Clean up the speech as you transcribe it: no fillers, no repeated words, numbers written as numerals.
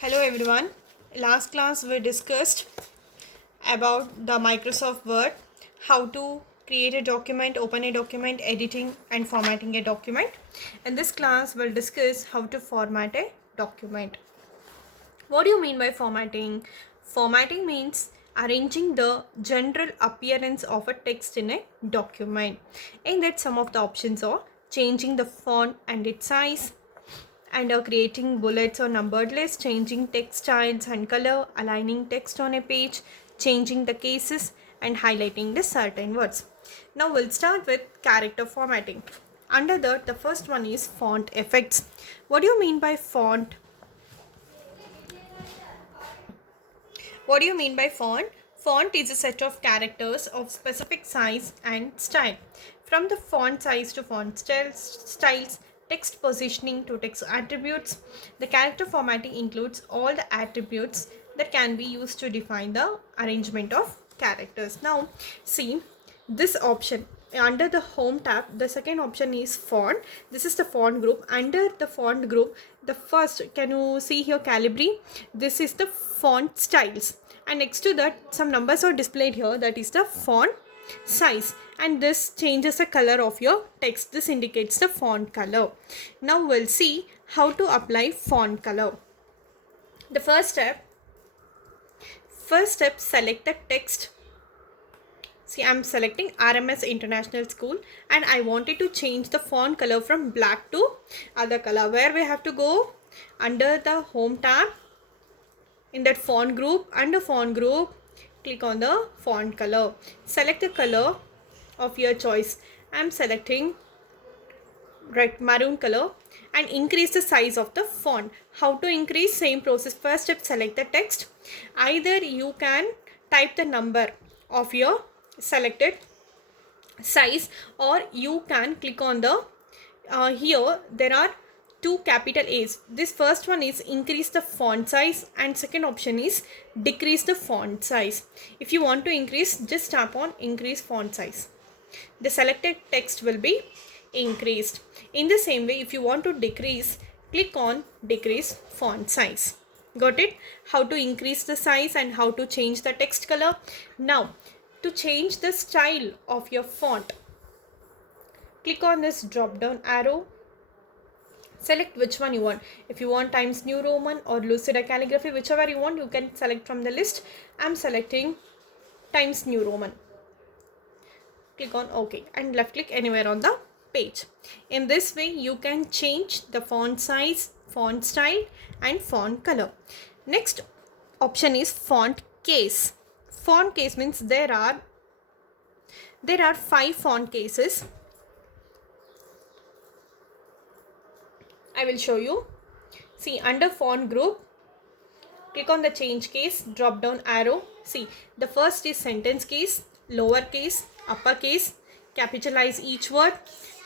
Hello everyone. Last class we discussed about the Microsoft Word, how to create a document, open a document, editing and formatting a document. In this class we'll discuss how to format a document. What do you mean by formatting? Formatting means arranging the general appearance of a text in a document. In that some of the options are changing the font and its size, and creating bullets or numbered lists, changing text styles and color, aligning text on a page, changing the cases and highlighting the certain words. Now we'll start with character formatting. Under that, the first one is font effects. What do you mean by font? What do you mean by font? Font is a set of characters of specific size and style. From the font size to font styles, text positioning to text attributes, the character formatting includes all the attributes that can be used to define the arrangement of characters. Now, see this option. Under the home tab, the second option is font. This is the font group. Under the font group, the first, can you see here Calibri? This is the font styles, and next to that some numbers are displayed here, that is the font size, and this changes the color of your text. This indicates the font color. Now we'll see how to apply font color. The first step, select the text. See, I'm selecting RMS International School and I wanted to change the font color from black to other color. Where we have to go? Under the home tab, in that font group, under font group, click on the font color. Select the color of your choice. I'm selecting red maroon color and increase the size of the font. How to increase? Same process. First step, select the text. Either you can type the number of your selected size, or you can click on the here there are two capital A's. This first one is increase the font size and second option is decrease the font size. If you want to increase, just tap on increase font size. The selected text will be increased. In the same way, if you want to decrease, click on decrease font size. Got it? How to increase the size and how to change the text color. Now, to change the style of your font, click on this drop down arrow. Select which one you want. If you want Times New Roman or Lucida Calligraphy, whichever you want, you can select from the list. I'm selecting Times New Roman. Click on OK and left click anywhere on the page. In this way, you can change the font size, font style and font color. Next option is font case. Font case means there are 5 font cases. I will show you. See, under font group, click on the change case, drop down arrow. See, the first is sentence case, lower case, upper case, capitalize each word,